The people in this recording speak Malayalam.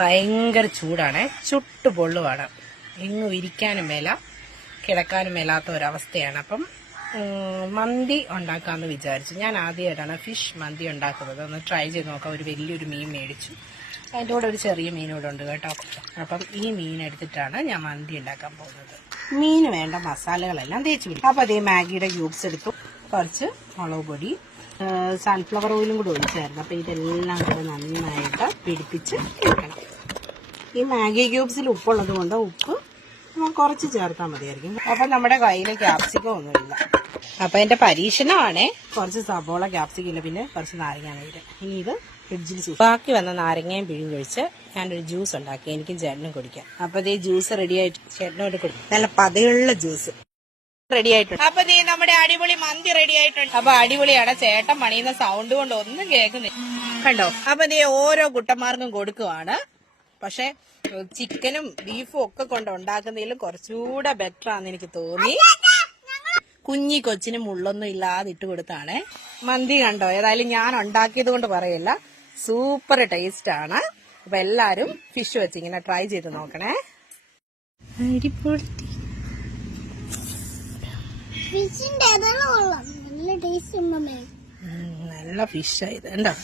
ഭയങ്കര ചൂടാണ്, ചുട്ടു പൊള്ളുവാണ്. എങ്ങും ഇരിക്കാനും മേല, കിടക്കാനും മേലാത്ത ഒരവസ്ഥയാണ്. അപ്പം മന്തി ഉണ്ടാക്കാമെന്ന് വിചാരിച്ചു. ഞാൻ ആദ്യമായിട്ടാണ് ഫിഷ് മന്തി ഉണ്ടാക്കുന്നത്. ഒന്ന് ട്രൈ ചെയ്ത് നോക്കാം. ഒരു വലിയൊരു മീൻ മേടിച്ചു, അതിൻ്റെ കൂടെ ഒരു ചെറിയ മീനോടെ ഉണ്ട് കേട്ടോ. അപ്പം ഈ മീൻ എടുത്തിട്ടാണ് ഞാൻ മന്തി ഉണ്ടാക്കാൻ പോകുന്നത്. മീന് വേണ്ട മസാലകളെല്ലാം തേച്ച് പിടിക്കും. അപ്പം അതേ മാഗിയുടെ ക്യൂബ്സ് എടുത്തു, കുറച്ച് മുളക് പൊടി, സൺഫ്ലവർ ഓയിലും കൂടെ ഒഴിച്ചായിരുന്നു. അപ്പം ഇതെല്ലാം കൂടെ നന്നായിട്ട് പിടിപ്പിച്ച് എടുക്കണം. ഈ മാഗി ക്യൂബ്സിൽ ഉപ്പുള്ളത് കൊണ്ട് ഉപ്പ് കുറച്ച് ചേർത്താൽ മതിയായിരിക്കും. അപ്പം നമ്മുടെ കയ്യിൽ ക്യാപ്സിക്കം ഒന്നുമില്ല. അപ്പം എൻ്റെ പരീക്ഷണമാണേ. കുറച്ച് സബോള, ക്യാപ്സിക്കം ഇല്ല, പിന്നെ കുറച്ച് നാരങ്ങ നീര്. ഇനി ഇത് ഫ്രിഡ്ജിൽ ബാക്കി വന്ന നാരങ്ങയും പിഴിഞ്ഞൊഴിച്ച് ഞാനൊരു ജ്യൂസ് ഉണ്ടാക്കി എനിക്കും ചേട്ടനും കുടിക്കാം. അപ്പം ഈ ജ്യൂസ് റെഡി ആയിട്ട് ചേട്ടനോട് കുടിക്കും. നല്ല പതയുള്ള ജ്യൂസ് റെഡി ആയിട്ടുണ്ട്. അപ്പൊ നീ നമ്മുടെ അടിപൊളി മന്തി റെഡി ആയിട്ടുണ്ട്. അപ്പൊ അടിപൊളിയാണ്. ചേട്ടൻ പണിയുന്ന സൗണ്ട് കൊണ്ട് ഒന്നും കേൾക്കുന്നില്ല, കണ്ടോ. അപ്പൊ നീ ഓരോ കുട്ടന്മാർക്കും കൊടുക്കുവാണ്. പക്ഷെ ചിക്കനും ബീഫും ഒക്കെ കൊണ്ട് ഉണ്ടാക്കുന്നതിലും കുറച്ചുകൂടെ ബെറ്റർ ആണെന്ന് എനിക്ക് തോന്നി. കുഞ്ഞി കൊച്ചിന് മുള്ളൊന്നും ഇല്ലാതെ ഇട്ട് കൊടുത്താണ് മന്തി. കണ്ടോ, ഏതായാലും ഞാൻ ഉണ്ടാക്കിയത് കൊണ്ട് പറയില്ല, സൂപ്പർ ടേസ്റ്റ് ആണ്. അപ്പൊ എല്ലാരും ഫിഷ് വെച്ച് ഇങ്ങനെ ട്രൈ ചെയ്ത് നോക്കണേ. നല്ല ഫിഷ് ആയത് കണ്ടോ.